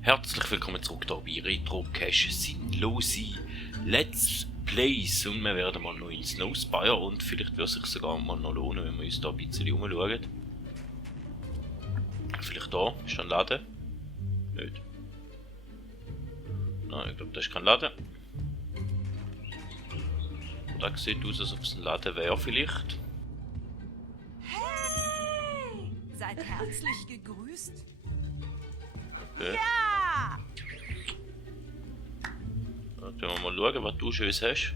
Herzlich willkommen zurück hier bei Retro Cache Sinnlose Let's Plays und wir werden mal noch in Snowspire und vielleicht wird es sich sogar mal noch lohnen, wenn wir uns da ein bisschen umschauen. Vielleicht da, ist da ein Laden? Nicht. Nein, ich glaube, da ist kein Laden. Da sieht aus, als ob es ein Laden wäre vielleicht. Hey! Seid herzlich gegrüßt. Okay. Ja! Dann können wir mal schauen, was du Schönes hast.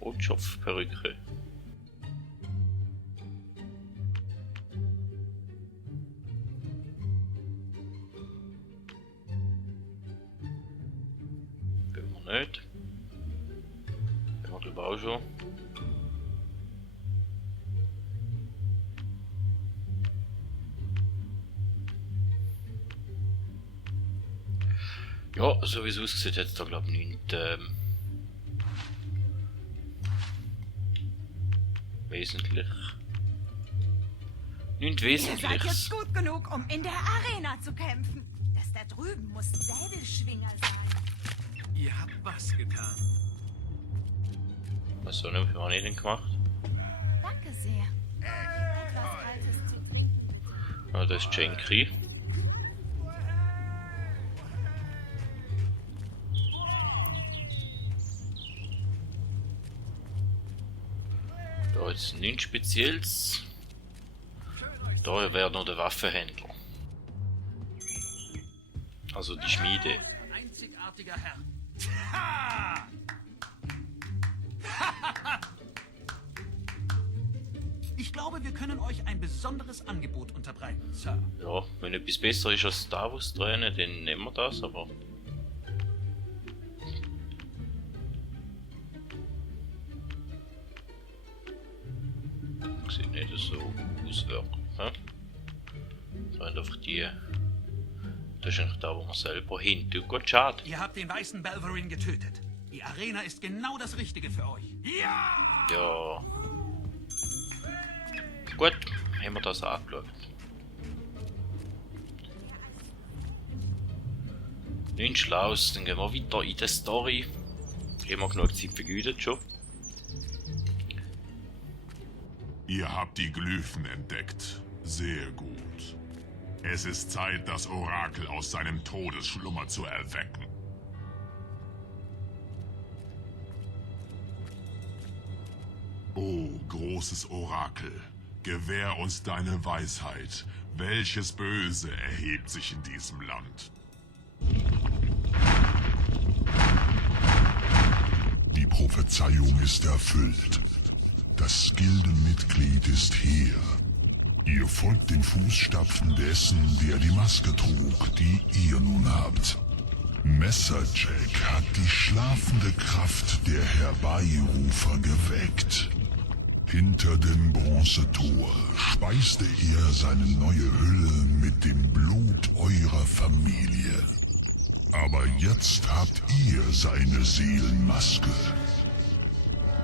Rotschopfperücke. Können wir nicht. Können wir glaube auch schon. Ja, so wie es aussieht, hat es da glaube ich nichts wesentlich. Nichts Ihr seid Wesentliches. jetzt gut genug, um in der Arena zu kämpfen. Das da drüben muss Säbelschwinger sein. Ihr habt was getan. Was soll ich habe ich denn gemacht? Danke sehr. Etwas Kaltes zu trinken. Ah, das ist Jenkri. Da ist nichts Spezielles. Da wäre noch der Waffenhändler. Also die Schmiede. Einzigartiger Herr. Ich glaube, wir können euch ein besonderes Angebot unterbreiten, Sir. Ja, wenn etwas besser ist als Davos-Träne, dann nehmen wir das, aber... Sieht nicht so aus, wirklich. Das sind einfach die... Das ist eigentlich da, wo man selber hin tut. Gut, schade. Ihr habt den weißen Balverine getötet. Die Arena ist genau das Richtige für euch. Ja! Ja. Gut, haben wir das angeschaut. Nichts Schlaues, dann gehen wir weiter in der Story. Haben wir genug Zeit vergeudet schon. Ihr habt die Glyphen entdeckt. Sehr gut. Es ist Zeit, das Orakel aus seinem Todesschlummer zu erwecken. O großes Orakel, gewähr uns deine Weisheit. Welches Böse erhebt sich in diesem Land? Die Prophezeiung ist erfüllt. Das Gildenmitglied ist hier. Ihr folgt den Fußstapfen dessen, der die Maske trug, die ihr nun habt. Messerjack hat die schlafende Kraft der Herbeirufer geweckt. Hinter dem Bronzetor speiste er seine neue Hülle mit dem Blut eurer Familie. Aber jetzt habt ihr seine Seelenmaske.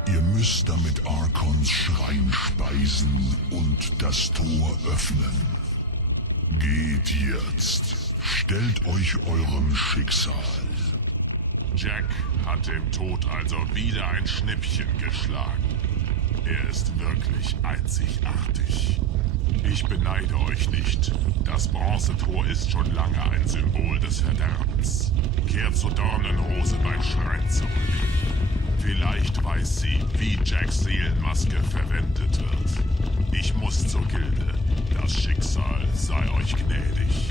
Ihr müsst damit Arkons Schrein speisen und das Tor öffnen. Geht jetzt. Stellt euch eurem Schicksal. Jack hat dem Tod also wieder ein Schnippchen geschlagen. Er ist wirklich einzigartig. Ich beneide euch nicht. Das Bronzetor ist schon lange ein Symbol des Verderbens. Kehrt zur Dornenrose beim Schrein zurück. Vielleicht weiß sie, wie Jacks Seelenmaske verwendet wird. Ich muss zur Gilde. Das Schicksal sei euch gnädig.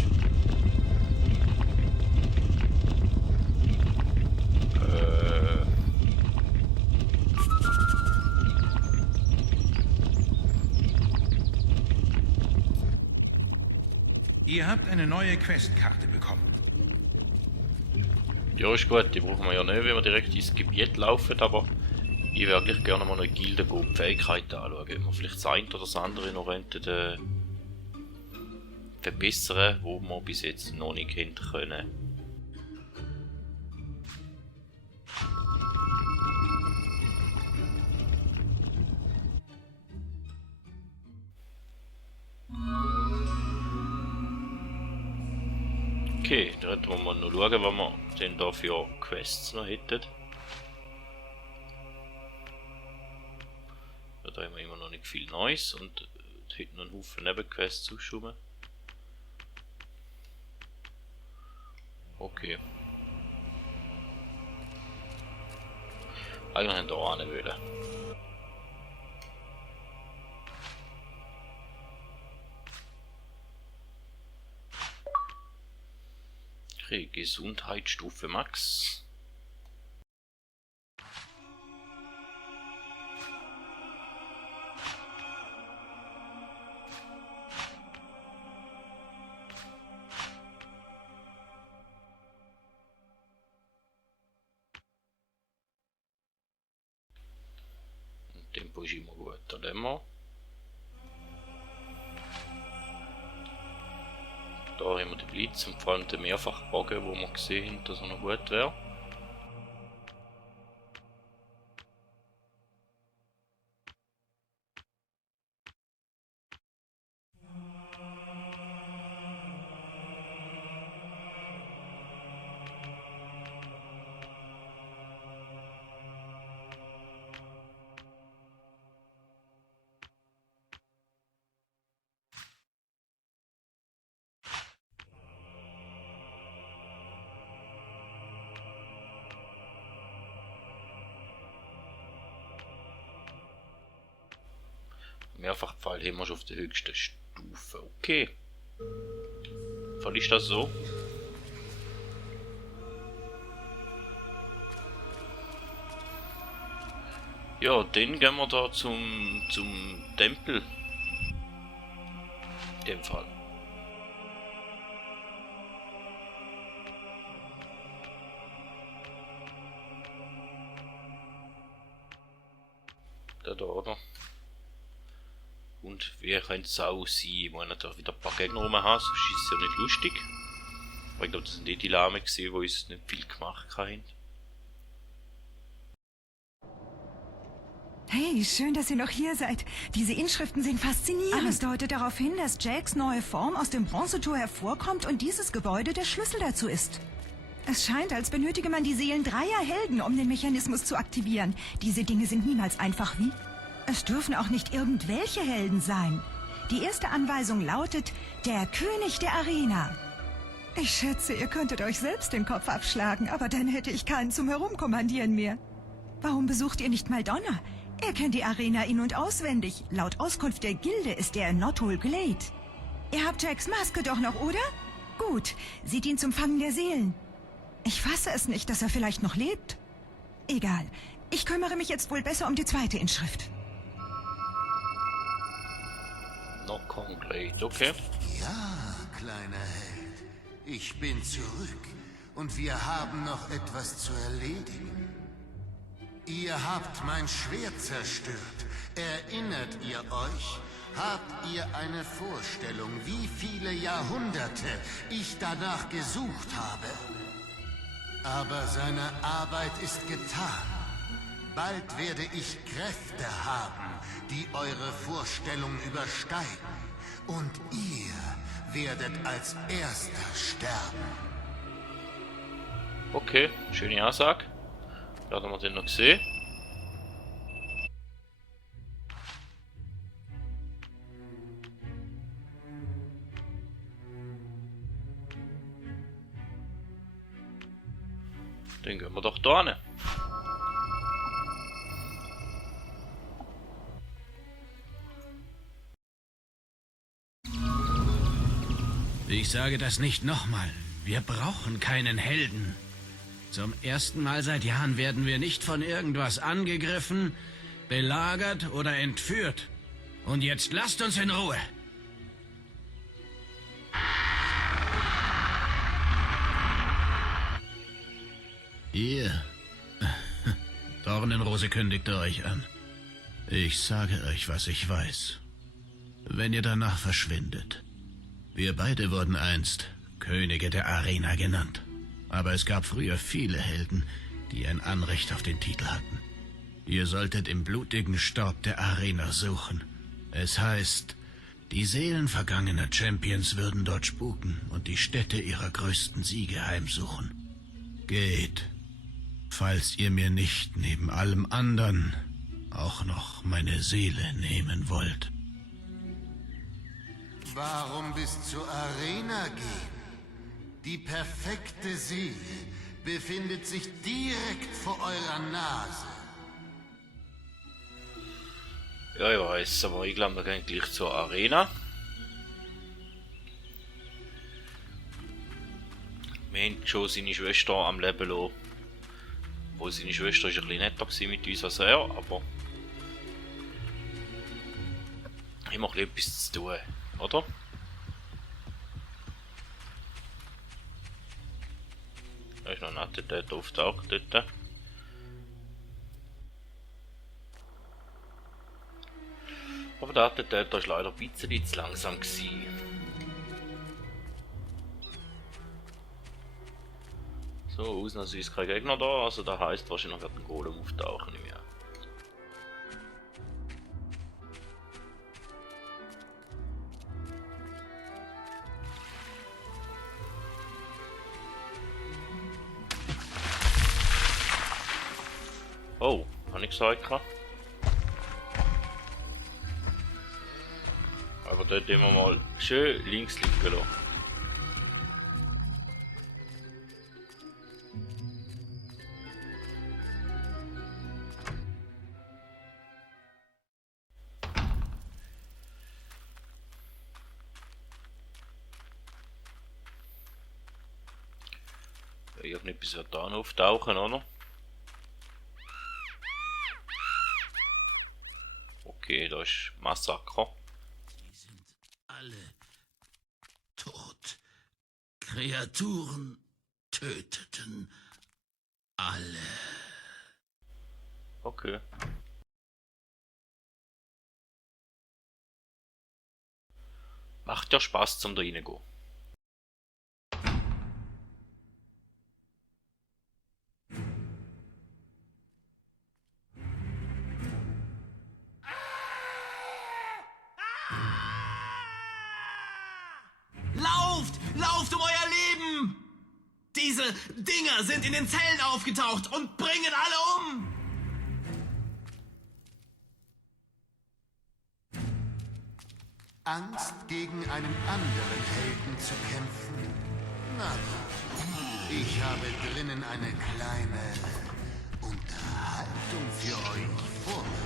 Ihr habt eine neue Questkarte bekommen. Ja, ist gut, die brauchen wir ja nicht, wenn wir direkt ins Gebiet laufen, aber ich würde gleich gerne mal eine Gilde gehen, die Fähigkeiten anschauen, ob wir vielleicht das eine oder das andere noch verbessern, wo wir bis jetzt noch nicht können. Okay, dann hätten wir mal noch schauen, was wir denn da für Quests noch hätten. Ja, da haben wir immer noch nicht viel Neues und hätten noch einen Haufen Nebenquests zuschoben. Okay. Eigentlich haben wir da eine wollen. Okay, Gesundheitsstufe Max. Tempo ist immer gut, da nehmen wir. Da haben wir den Blitz und vor allem den Mehrfachbogen, wo wir gesehen haben, dass er noch gut wäre. Mehrfachpfeil haben wir schon auf der höchsten Stufe. Okay. Fall ist das so? Ja, dann gehen wir da zum Tempel. In dem Fall. Da, oder? Und wie könnte es auch sein, ich meine, da wieder ein paar Gegner rum haben, sonst ist es ja nicht lustig. Aber ich glaube, das sind die Lahmen gesehen, die uns nicht viel gemacht haben. Hey, schön, dass ihr noch hier seid. Diese Inschriften sind faszinierend. Alles deutet darauf hin, dass Jacks neue Form aus dem Bronzetor hervorkommt und dieses Gebäude der Schlüssel dazu ist. Es scheint, als benötige man die Seelen 3 Helden, um den Mechanismus zu aktivieren. Diese Dinge sind niemals einfach wie... Es dürfen auch nicht irgendwelche Helden sein. Die erste Anweisung lautet, der König der Arena. Ich schätze, ihr könntet euch selbst den Kopf abschlagen, aber dann hätte ich keinen zum Herumkommandieren mehr. Warum besucht ihr nicht mal Donner? Er kennt die Arena in- und auswendig. Laut Auskunft der Gilde ist er Nothul Glade. Ihr habt Jacks Maske doch noch, oder? Gut, sie dient zum Fangen der Seelen. Ich fasse es nicht, dass er vielleicht noch lebt. Egal, ich kümmere mich jetzt wohl besser um die zweite Inschrift. Nothul Glade, okay. Ja, kleiner Held. Ich bin zurück und wir haben noch etwas zu erledigen. Ihr habt mein Schwert zerstört. Erinnert ihr euch? Habt ihr eine Vorstellung, wie viele Jahrhunderte ich danach gesucht habe? Aber seine Arbeit ist getan. Bald werde ich Kräfte haben, die eure Vorstellung übersteigen. Und ihr werdet als Erster sterben. Okay, schöne Ansage. Werden wir den noch sehen. Dann gehen wir doch da hin. Ich sage das nicht nochmal. Wir brauchen keinen Helden. Zum ersten Mal seit Jahren werden wir nicht von irgendwas angegriffen, belagert oder entführt. Und jetzt lasst uns in Ruhe. Ihr. Dornenrose kündigte euch an. Ich sage euch, was ich weiß. Wenn ihr danach verschwindet. Wir beide wurden einst Könige der Arena genannt. Aber es gab früher viele Helden, die ein Anrecht auf den Titel hatten. Ihr solltet im blutigen Staub der Arena suchen. Es heißt, Die Seelen vergangener Champions würden dort spuken und die Stätte ihrer größten Siege heimsuchen. Geht, falls ihr mir nicht neben allem anderen auch noch meine Seele nehmen wollt. Warum bis zur Arena gehen? Die perfekte Seele befindet sich direkt vor eurer Nase. Ja, ich weiß, aber ich glaube, wir gehen gleich zur Arena. Wir haben schon seine Schwester am Leben lassen. Obwohl seine Schwester ist ein bisschen netter mit uns als er, aber immer etwas zu tun, oder? Da ist noch ein Attentat auftaucht dort. Aber der Attentat war leider ein bisschen zu langsam gewesen. So, ausnahmsweise ist kein Gegner da, also das heisst wahrscheinlich wird ein Golem auftauchen, nicht mehr. Oh, habe ich gesagt. Aber dort immer mal schön links liegen lassen. Irgendetwas wird da noch auftauchen, oder? Okay, da ist Massaker. Die sind alle tot. Kreaturen töteten alle. Okay. Macht ja Spaß zum da reingehen. Lauft um euer Leben! Diese Dinger sind in den Zellen aufgetaucht und bringen alle um! Angst, gegen einen anderen Helden zu kämpfen? Na gut, ich habe drinnen eine kleine Unterhaltung für euch vorbereitet.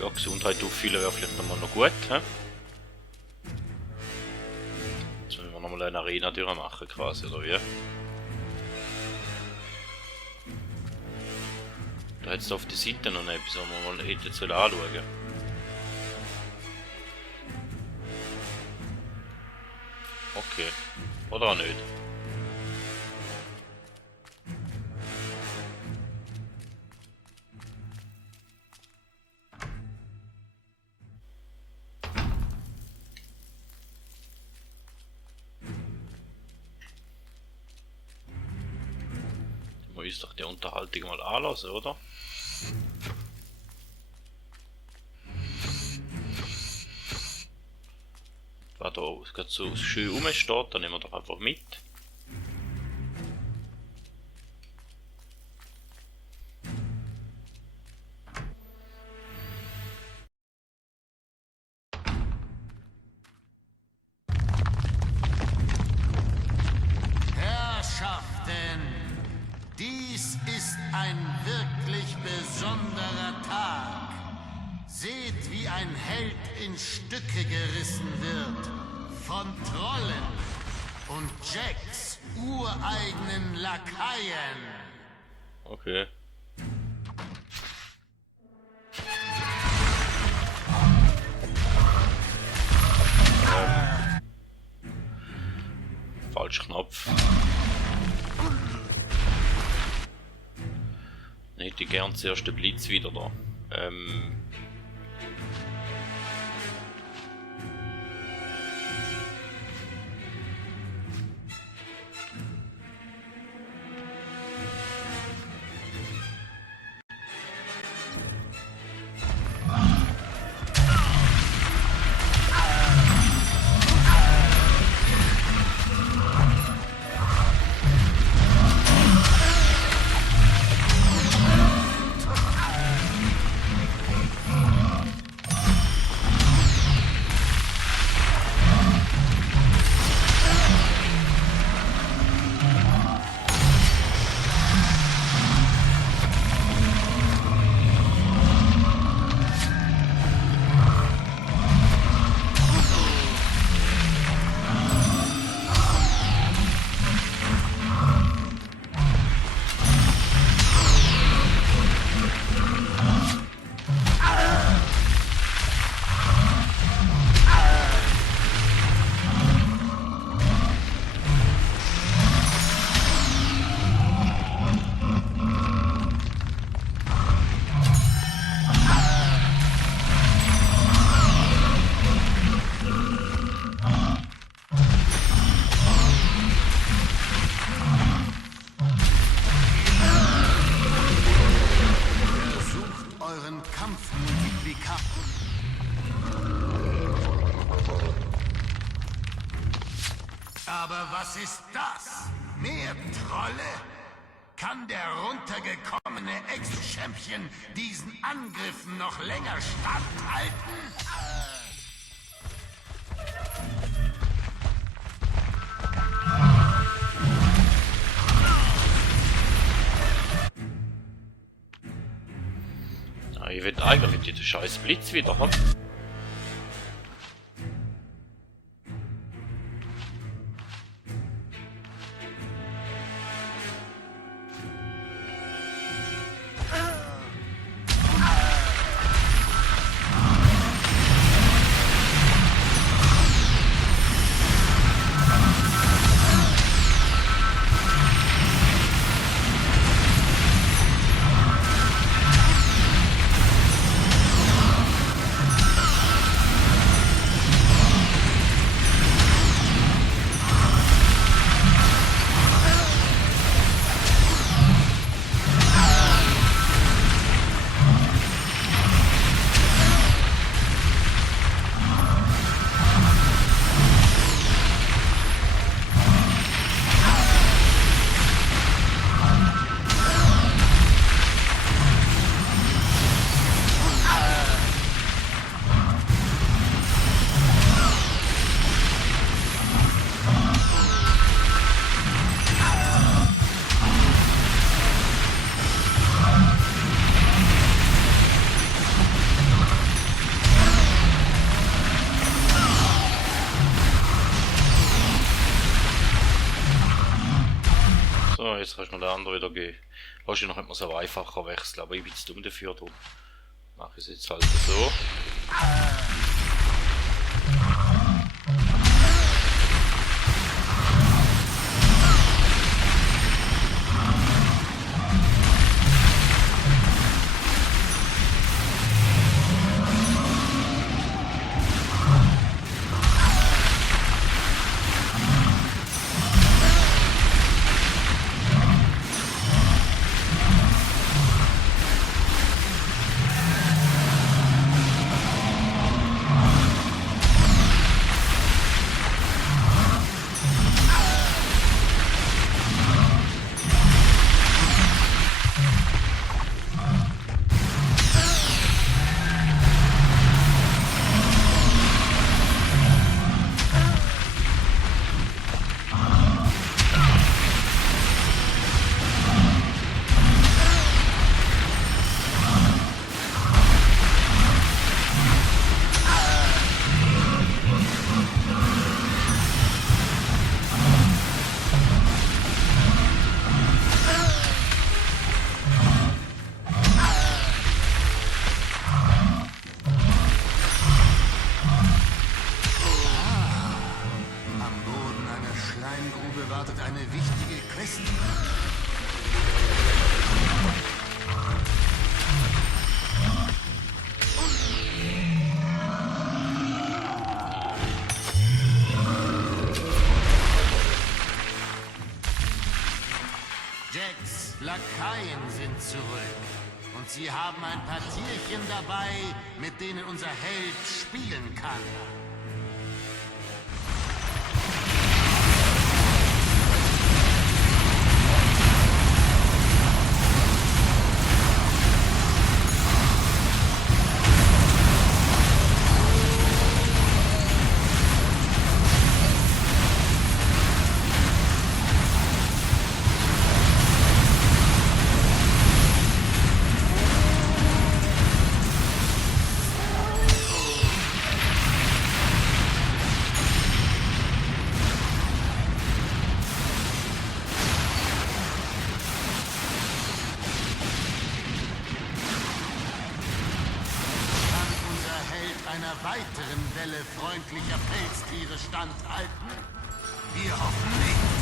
Ja, Gesundheit auffüllen wäre vielleicht nochmal noch gut, hä? Jetzt müssen wir nochmal eine Arena durchmachen quasi, oder wie? Da hat es auf der Seite noch etwas, was wir mal hätten anschauen. Okay. Oder auch nicht. Wir müssen doch die Unterhaltung mal anlassen, oder? Wenn da gerade so schön rumsteht, dann nehmen wir doch einfach mit. Herrschaften, dies ist ein wirklich besonderer Tag. Seht, wie ein Held in Stücke gerissen wird. Von Trollen und Jacks ureigenen Lakaien. Okay. Falsch Knopf. Ich hätte gern zuerst den Blitz wieder da. Aber was ist das? Mehr Trolle? Kann der runtergekommene Ex-Champion diesen Angriffen noch länger standhalten? Ja, ich will eigentlich den scheiß Blitz wieder haben. So, jetzt kannst du noch den anderen wieder gehen. Wahrscheinlich könnte man es aber einfacher wechseln, aber ich bin zu dumm dafür. Darum mache ich es jetzt halt so. wartet eine wichtige Quest. Jacks Lakaien sind zurück. Und sie haben ein paar Tierchen dabei, mit denen unser Held spielen kann. Einer weiteren Welle freundlicher Pelztiere standhalten? Wir hoffen nicht.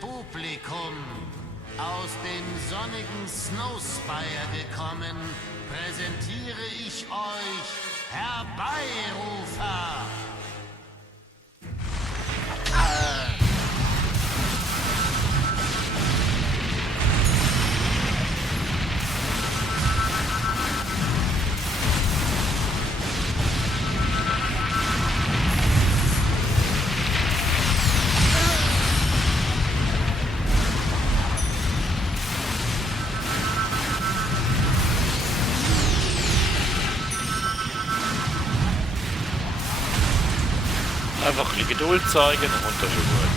Publikum, aus dem sonnigen Snowspire gekommen, präsentiere ich euch Herbeirufer. Einfach ein bisschen Geduld zeigen und das ist schon gut.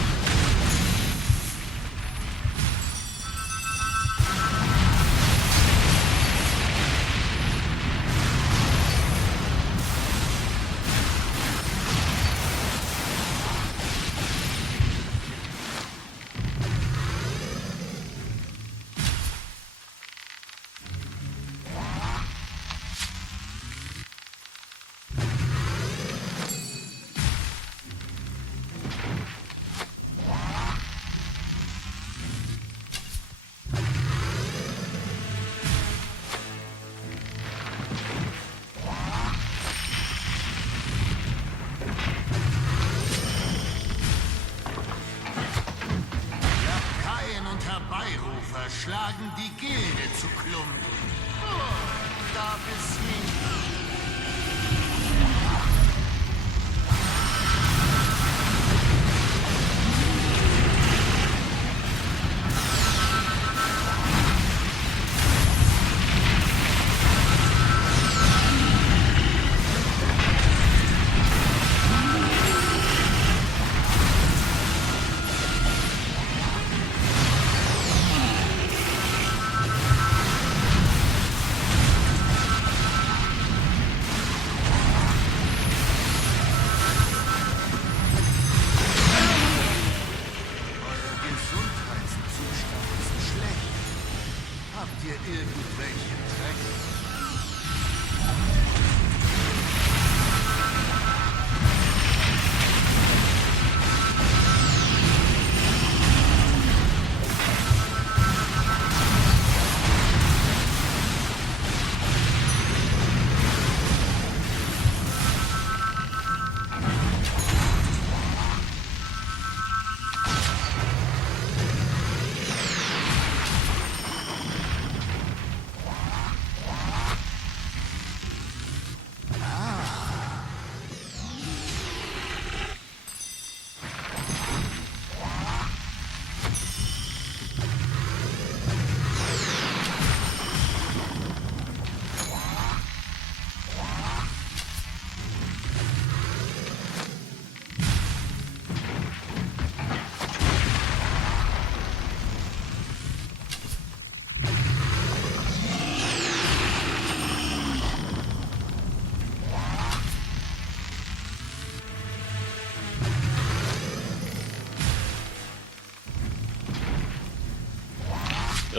Schlagen die Gilde zu Klumpen. Oh, da besiegt. Habt ihr irgendwelche Tränke?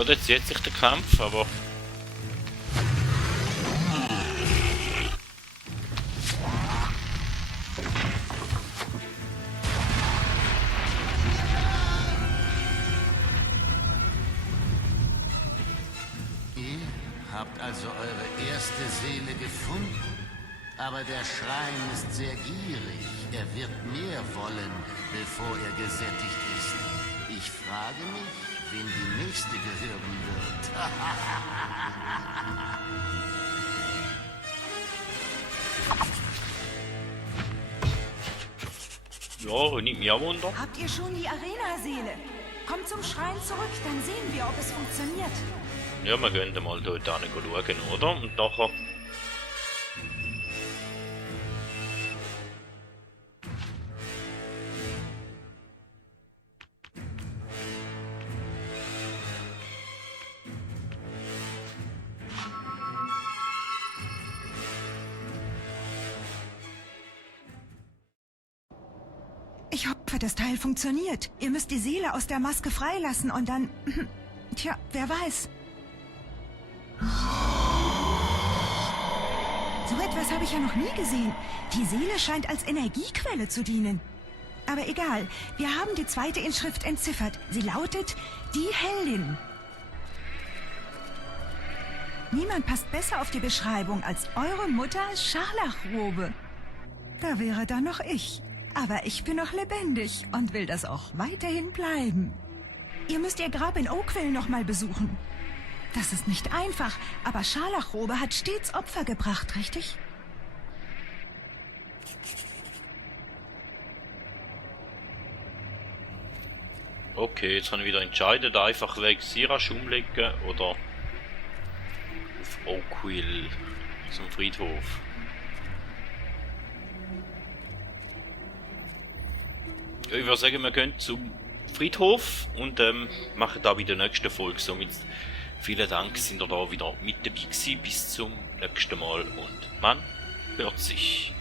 Ja, da zieht sich der Kampf, aber... Ihr habt also eure erste Seele gefunden. Aber der Schrein ist sehr gierig. Er wird mehr wollen, bevor er gesättigt ist. Ich frage mich, wem die nächste gehören wird. Ja, nimmt mich auch Wunder. Habt ihr schon die Arena-Seele? Kommt zum Schrein zurück, dann sehen wir, ob es funktioniert. Ja, wir gehen mal dort hinschauen, oder? Und nachher... Ich hoffe, das Teil funktioniert. Ihr müsst die Seele aus der Maske freilassen und dann... Tja, wer weiß. So etwas habe ich ja noch nie gesehen. Die Seele scheint als Energiequelle zu dienen. Aber egal, wir haben die zweite Inschrift entziffert. Sie lautet, die Heldin. Niemand passt besser auf die Beschreibung als eure Mutter Scharlachrobe. Da wäre dann noch ich. Aber ich bin noch lebendig und will das auch weiterhin bleiben. Ihr müsst ihr Grab in Oakville nochmal besuchen. Das ist nicht einfach, aber Scharlachrobe hat stets Opfer gebracht, richtig? Okay, jetzt habe ich wieder entscheidet, einfach wegen Sirasch umlegen oder auf Oakville zum Friedhof. Ja, ich würde sagen, wir gehen zum Friedhof und machen da bei der nächsten Folge. Somit vielen Dank, sind ihr da wieder mit dabei gewesen. Bis zum nächsten Mal und man hört sich.